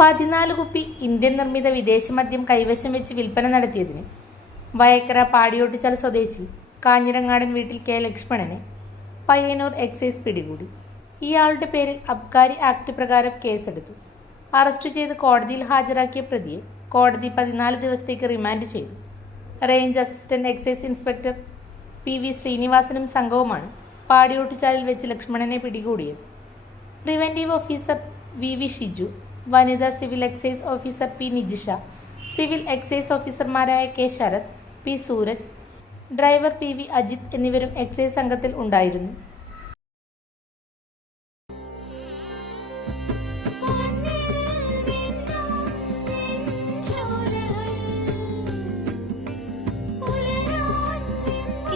പതിനാല് കുപ്പി ഇന്ത്യൻ നിർമ്മിത വിദേശ മദ്യം കൈവശം വെച്ച് വിൽപ്പന നടത്തിയതിന് വയക്കര പാടിയോട്ടിച്ചാൽ സ്വദേശി കാഞ്ഞിരങ്ങാടൻ വീട്ടിൽ കെ ലക്ഷ്മണനെ പയ്യന്നൂർ എക്സൈസ് പിടികൂടി. ഇയാളുടെ പേരിൽ അബ്കാരി ആക്ട് പ്രകാരം കേസെടുത്തു. അറസ്റ്റ് ചെയ്ത് കോടതിയിൽ ഹാജരാക്കിയ പ്രതിയെ കോടതി പതിനാല് ദിവസത്തേക്ക് റിമാൻഡ് ചെയ്തു. Range assistant excise inspector P V ശ്രീനിവാസനും സംഘവുമാണ് പാടിയോട്ടുചാലിൽ വെച്ച് ലക്ഷ്മണനെ പിടികൂടിയത്. Preventive officer V V Shiju വനിതാ civil excise officer P Nijisha civil excise ഓഫീസർമാരായ K Sarath P Sooraj driver P V Ajith എന്നിവരും എക്സൈസ് സംഘത്തിൽ ഉണ്ടായിരുന്നു.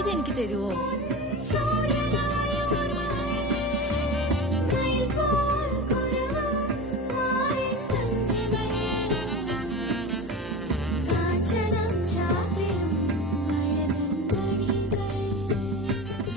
ഇതെനിക്ക് തരുവോ?